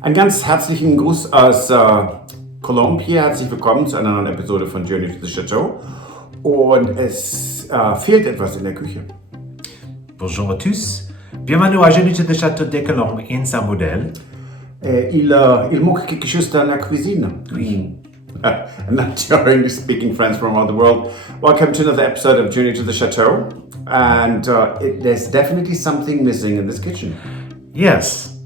Einen ganz herzlichen Gruß aus Colombe hier. Herzlich willkommen zu einer neuen Episode von Journey to the Chateau. Und es fehlt etwas in der Küche. Bonjour à tous. Bienvenue à Journey to the Château de Colombe in Saint-Baudel. Il manque quelque chose dans la cuisine. Oui. Not to our English-speaking friends from around the world. Welcome to another episode of Journey to the Chateau. And there's definitely something missing in this kitchen. Yes.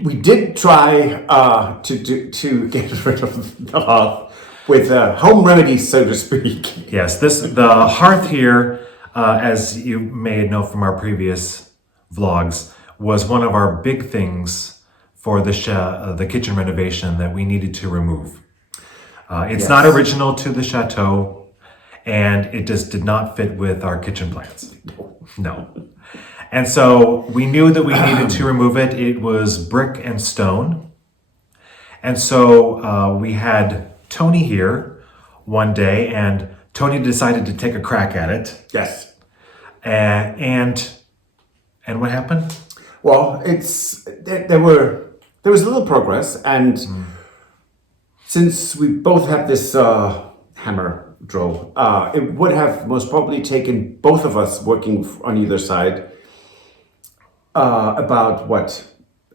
We did try to get rid of the hearth with home remedies, so to speak. Yes, the hearth here, as you may know from our previous vlogs, was one of our big things for the kitchen renovation that we needed to remove. It's not original to the chateau, and it just did not fit with our kitchen plans. No. And so we knew that we needed to remove it. It was brick and stone. And so we had Tony here one day, and Tony decided to take a crack at it. Yes. And what happened? Well, there was a little progress, and since we both had this hammer drill, it would have most probably taken both of us working on either side about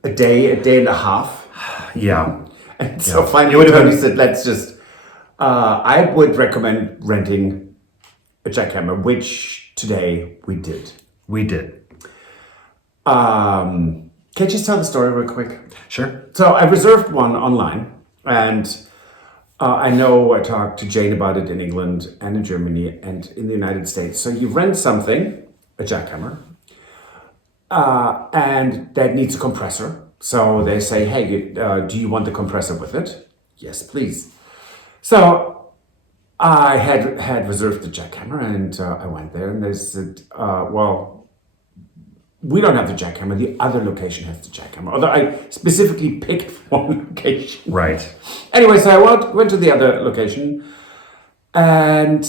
a day and a half. Yeah. And so finally Tony said, let's just, I would recommend renting a jackhammer, which today we did. We did. Can you just tell the story real quick? Sure. So I reserved one online, and I know I talked to Jane about it in England and in Germany and in the United States. So you rent something, a jackhammer, and that needs a compressor. So they say, hey, do you want the compressor with it? Yes, please. So I had reserved the jackhammer, and I went there, and they said, well, we don't have the jackhammer. The other location has the jackhammer. Although I specifically picked one location. Right. Anyway, so I went to the other location, and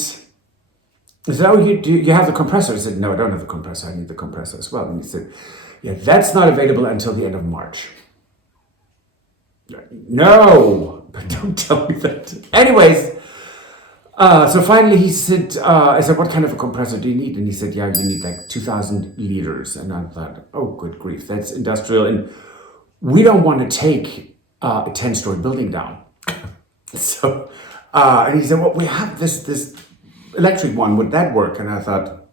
I said, oh, you have the compressor? I said, no, I don't have the compressor. I need the compressor as well. And he said, yeah, that's not available until the end of March. No, but don't tell me that. Anyways, so finally he said, I said, what kind of a compressor do you need? And he said, yeah, you need like 2,000 liters. And I thought, oh, good grief, that's industrial. And we don't want to take a 10-story building down. So, and he said, well, we have this electric one. Would that work? And I thought,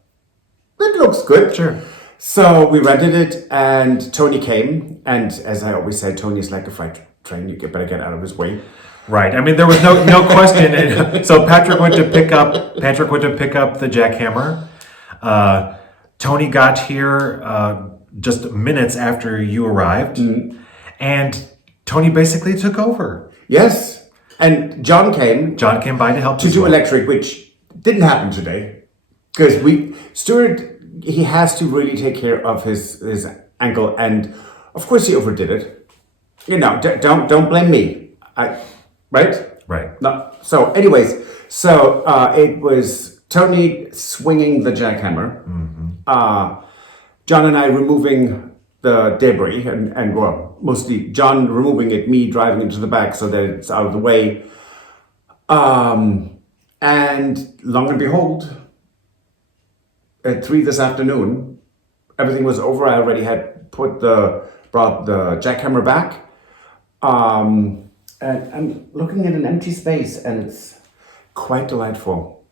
that looks good. Sure. So we rented it, and Tony came. And as I always say, Tony is like a freight train. You better get out of his way. Right. I mean, there was no question. And so Patrick went to pick up the jackhammer. Tony got here just minutes after you arrived, and Tony basically took over. Yes, and John came by to help to do electric, which didn't happen today because Stuart, he has to really take care of his ankle, and of course he overdid it. You know, don't blame me. Right? No. So, anyways, it was Tony swinging the jackhammer, John and I removing the debris, and well, mostly John removing it, me driving it to the back so that it's out of the way. And long and behold, at 3 this afternoon, everything was over. I already had brought the jackhammer back. And I'm looking at an empty space, and it's quite delightful.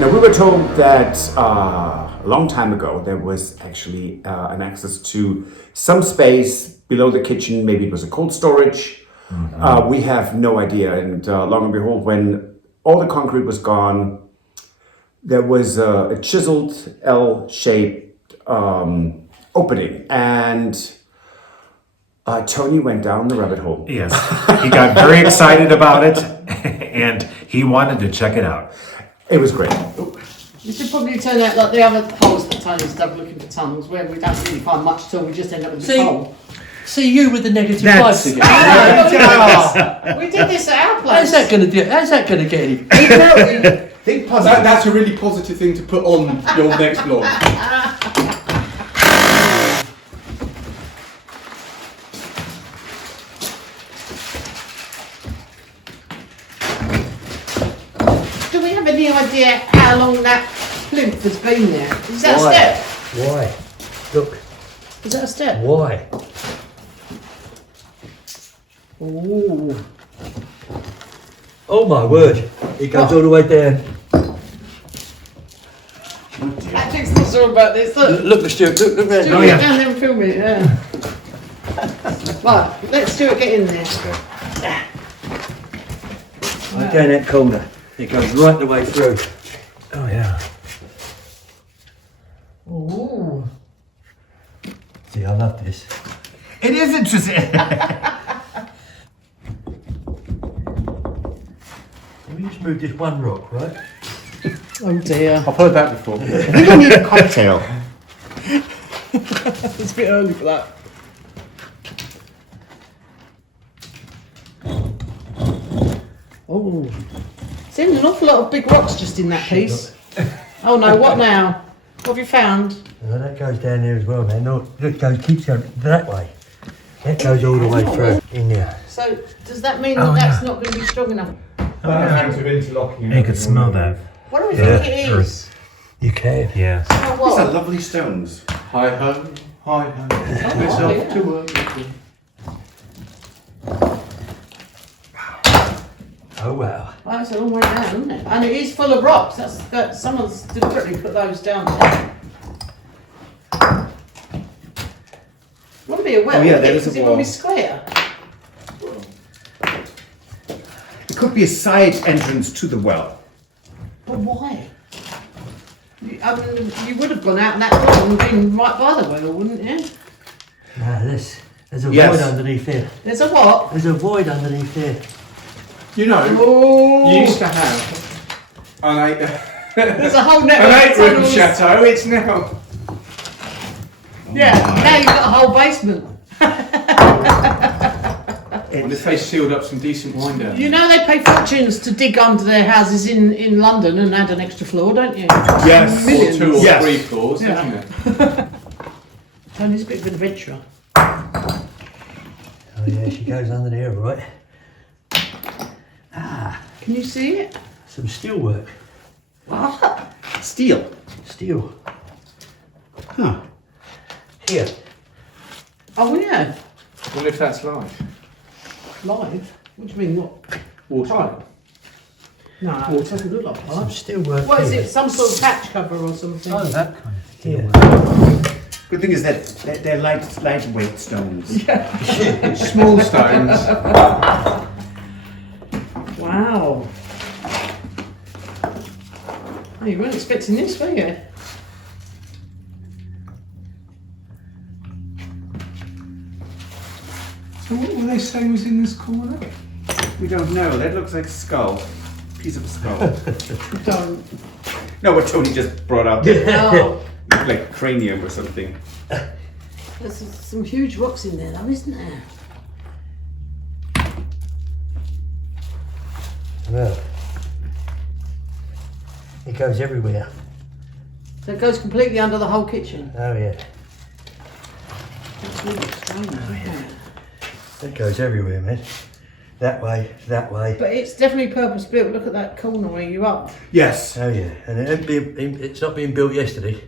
Now, we were told that a long time ago there was actually an access to some space below the kitchen. Maybe it was a cold storage. We have no idea. And lo and behold, when all the concrete was gone, there was a chiseled L-shaped opening. And Tony went down the rabbit hole. Yes, he got very excited about it, and he wanted to check it out. It was great. This would probably turn out like the other holes that Tony's dug looking for tunnels, where we don't really find much at all, we just end up with a hole. See you with the negative vibes again. We did this at our place. How's that going to get any? Think positive. That's a really positive thing to put on your next vlog. Do we have any idea how long that plinth has been there? Is that a step? Why? Look. Is that a step? Why? Ooh. Oh my word! It goes all the way down. Patrick's not sure about this. Look, Stuart. Look there. Stuart, get down there and film it. Yeah. Right, let Stuart get in there. Right down that corner. It goes right the way through. Oh yeah. Ooh. See, I love this. It is interesting. We just moved this one rock, right? Oh dear. I've heard that before. I think I need a cocktail. It's a bit early for that. Oh. Seems an awful lot of big rocks just in that piece. Oh no, what now? What have you found? Well, that goes down there as well. Now, no, it keeps going that way. That goes all the way through in there. So, does that mean that that's not going to be strong enough? Of interlocking. You could smell that. What do we think it is? You can. Yes. Oh, These are what? lovely stones. Hi ho, hi ho. It's Oh, off yeah. to work. Oh wow. Oh, it's a long way down, isn't it? And it is full of rocks. That someone's deliberately put those down there. Wouldn't be a well, Oh, yeah, would there it? is a Because it wouldn't be wall. square. It could be a side entrance to the well. But why? I mean, you would have gone out that door and been right by the well, wouldn't you? Now there's a Yes. void underneath there. There's a what? There's a void underneath there. You know, Oh, you used to have an there's a whole network of 8-room tunnels. chateau. It's now. Yeah, now you've got a whole basement. Well, if they sealed up some decent wine down. You know they pay fortunes to dig under their houses in London and add an extra floor, don't you? Yes. Or 2 or Yes. 3 floors, Yeah. isn't it? Tony's a bit of an adventurer. Oh yeah, she goes under there, right? Can you see it? Some steel work. What? Steel. Steel. Huh. Here. Oh yeah, What if that's live? live. What do you mean? What? Water. No, it doesn't look like Some live. steel work. What is here. it? Some sort of patch cover or something? Oh, that kind of steel Yeah. work. Good thing is that they're lightweight stones. Small stones. Wow. Oh, you weren't expecting this, were you? So what were they saying was in this corner? We don't know. That looks like a skull. Piece of a skull. Don't. No, what Tony just brought out there. Oh, Like cranium or something. there's some huge rocks in there, though, isn't there? Well, it goes everywhere. So it goes completely under the whole kitchen. Oh yeah, That's really strange, isn't it? it goes everywhere, man. That way, that way. But it's definitely purpose built. Look at that corner where you're up. Yes. Oh yeah, and it's not being built yesterday.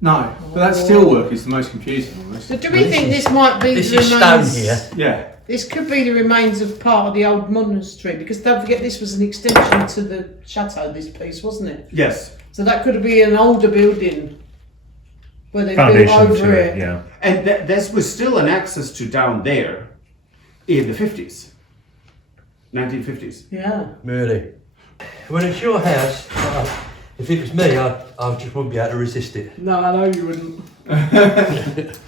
No, but that steel work is the most confusing. Almost. So do we think this might be This the is stone remains? here. Yeah. This could be the remains of part of the old monastery, because don't forget this was an extension to the chateau, this piece, wasn't it? Yes. So that could be an older building where they built Foundation over to it. it, yeah. And this was still an access to down there in the 50s. 1950s. Yeah. Really. When it's your house, if it was me, I just wouldn't be able to resist it. No, I know you wouldn't.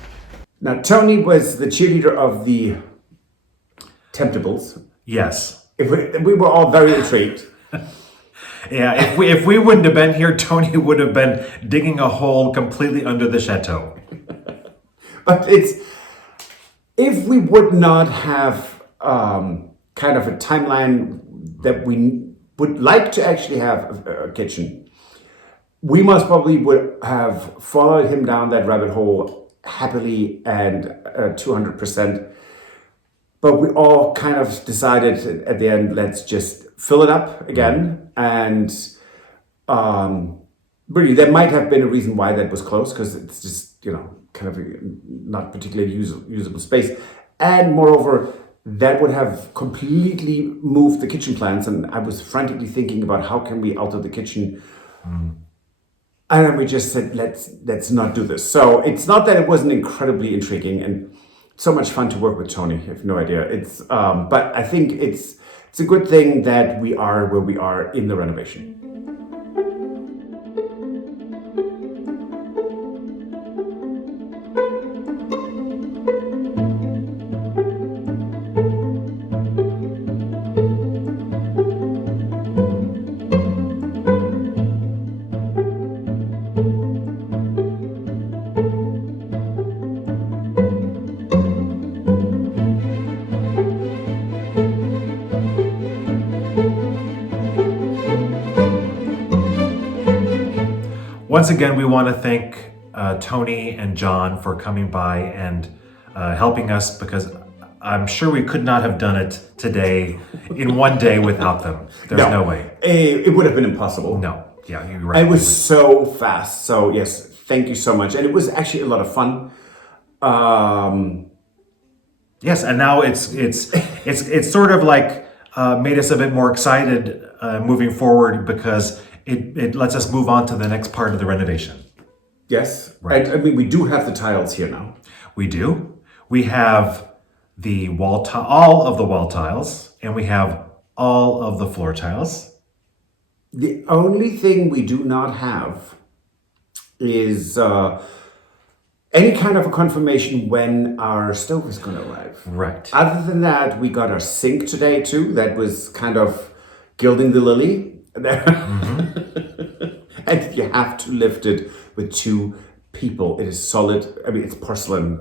Now, Tony was the cheerleader of the Temptables. Yes. We were all very intrigued. Yeah, if we wouldn't have been here, Tony would have been digging a hole completely under the chateau. But if we would not have kind of a timeline that we would like to actually have a kitchen, we most probably would have followed him down that rabbit hole happily and 200%. But we all kind of decided at the end, let's just fill it up again. And really, there might have been a reason why that was closed, because it's just, kind of not particularly usable space. And moreover, that would have completely moved the kitchen plans. And I was frantically thinking about how can we alter the kitchen. And then we just said, let's not do this. So it's not that it wasn't incredibly intriguing and so much fun to work with Tony. You have no idea. It's but I think it's a good thing that we are where we are in the renovation. Once again, we want to thank Tony and John for coming by and helping us, because I'm sure we could not have done it today in one day without them. There's no way. It would have been impossible. No. Yeah, you're right. It was so fast. So yes, thank you so much. And it was actually a lot of fun. Yes, and now it's sort of like made us a bit more excited moving forward, because it lets us move on to the next part of the renovation. Yes. Right. And I mean, we do have the tiles here now. We do. We have the all of the wall tiles, and we have all of the floor tiles. The only thing we do not have is any kind of a confirmation when our stove is going to arrive. Right. Other than that, we got our sink today too. That was kind of gilding the lily. And you have to lift it with two people. It is solid. I mean, it's porcelain.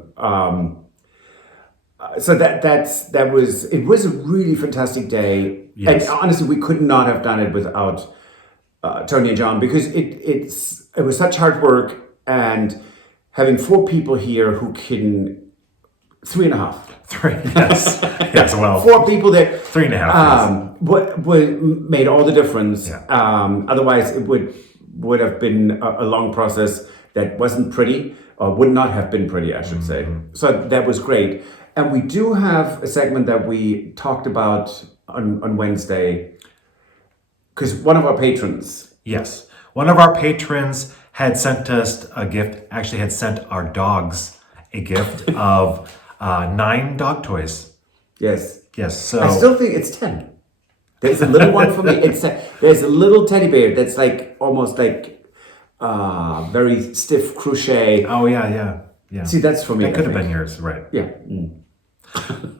So it was a really fantastic day. Yes. And honestly, we could not have done it without Tony and John, because it was such hard work, and having 4 people here who can 3.5. 3, yes. Yes, well. 4 people that 3.5. what made all the difference. Yeah. Otherwise, it would have been a long process that wasn't pretty, or would not have been pretty, I should say. So that was great. And we do have a segment that we talked about on Wednesday, because one of our patrons. Yes. One of our patrons had sent us a gift, actually had sent our dogs a gift of 9 dog toys. Yes. Yes, so... I still think it's 10. There's a little one for me. There's a little teddy bear that's like almost like very stiff crochet. Oh, yeah. See, that's for me. That could I have think. been yours, right. Yeah.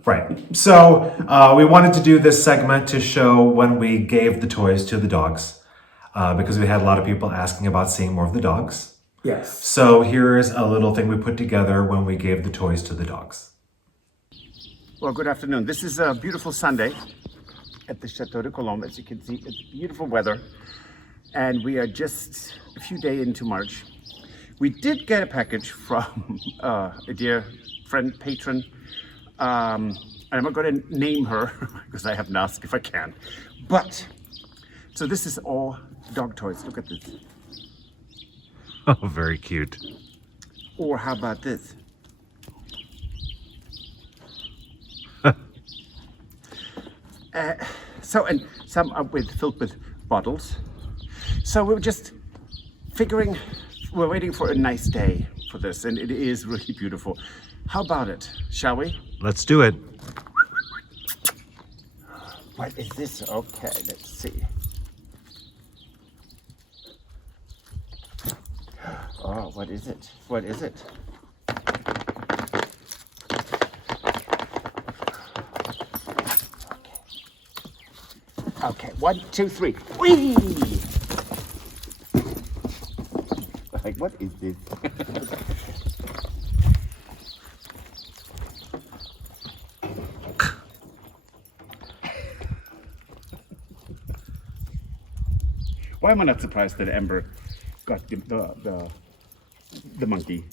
Right. So we wanted to do this segment to show when we gave the toys to the dogs, because we had a lot of people asking about seeing more of the dogs. Yes. So here's a little thing we put together when we gave the toys to the dogs. Well, good afternoon. This is a beautiful Sunday at the Château de Colombe. As you can see, it's beautiful weather, and we are just a few days into March. We did get a package from a dear friend, patron. I'm not going to name her because I haven't asked if I can. But, so this is all dog toys. Look at this. Oh, very cute. Or how about this? So, and some are filled with bottles. So we were just figuring, we're waiting for a nice day for this, and it is really beautiful. How about it? Shall we? Let's do it. What is this? Okay, let's see. Oh, what is it? What is it? Okay, 1, 2, 3. Whee! Like, what is this? Why am I not surprised that Amber got the monkey?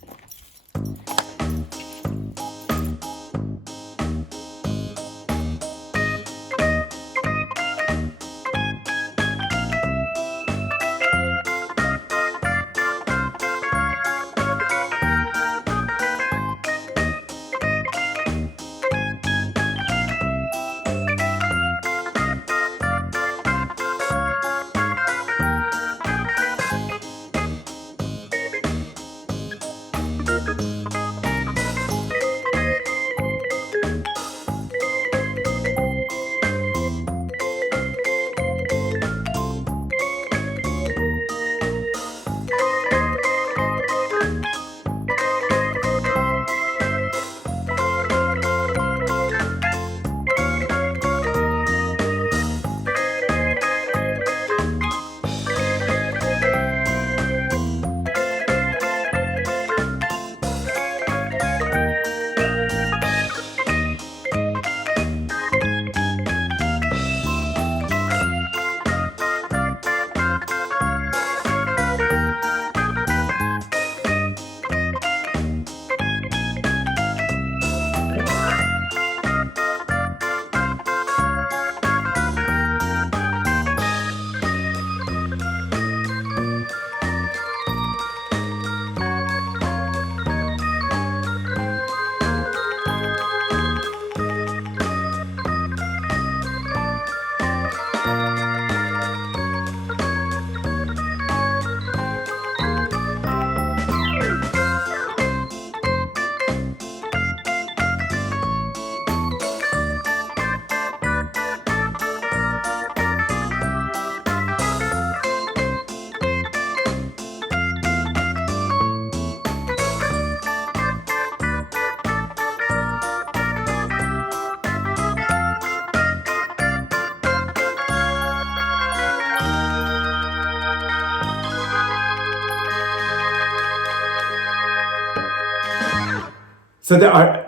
So there are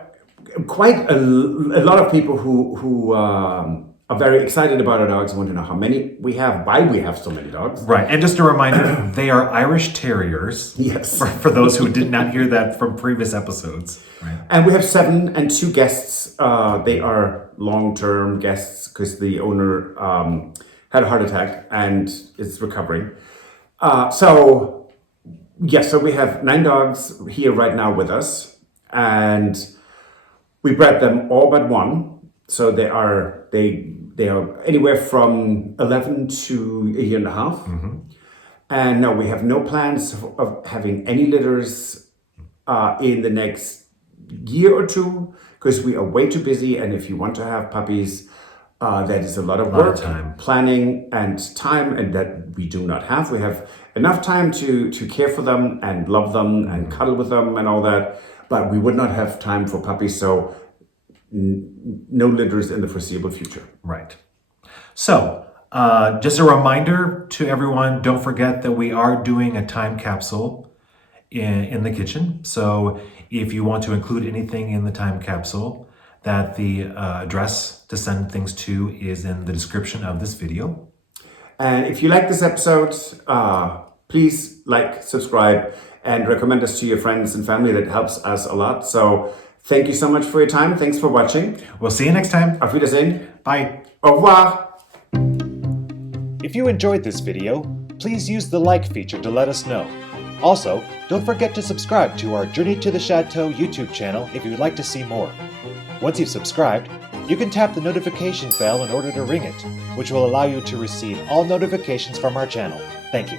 quite a lot of people who are very excited about our dogs, want to know how many we have, why we have so many dogs. Right, and just a reminder, they are Irish Terriers. Yes. For those who did not hear that from previous episodes. Right. And we have 7 and 2 guests. They are long-term guests because the owner had a heart attack and is recovering. So we have 9 dogs here right now with us, and we bred them all but 1. So they are anywhere from 11 to a year and a half. Mm-hmm. And no, we have no plans of having any litters in the next year or 2 because we are way too busy. And if you want to have puppies, that is a lot of work, time, planning, and time, and that we do not have. We have enough time to care for them and love them and cuddle with them and all that, but we would not have time for puppies. So no litters in the foreseeable future. Right. So, just a reminder to everyone, don't forget that we are doing a time capsule in the kitchen. So if you want to include anything in the time capsule, that the address to send things to is in the description of this video. And if you like this episode, please like, subscribe, and recommend us to your friends and family. That helps us a lot. So thank you so much for your time. Thanks for watching. We'll see you next time. Auf Wiedersehen. Bye. Au revoir. If you enjoyed this video, please use the like feature to let us know. Also, don't forget to subscribe to our Journey to the Chateau YouTube channel if you would like to see more. Once you've subscribed, You can tap the notification bell in order to ring it, which will allow you to receive all notifications from our channel. Thank you.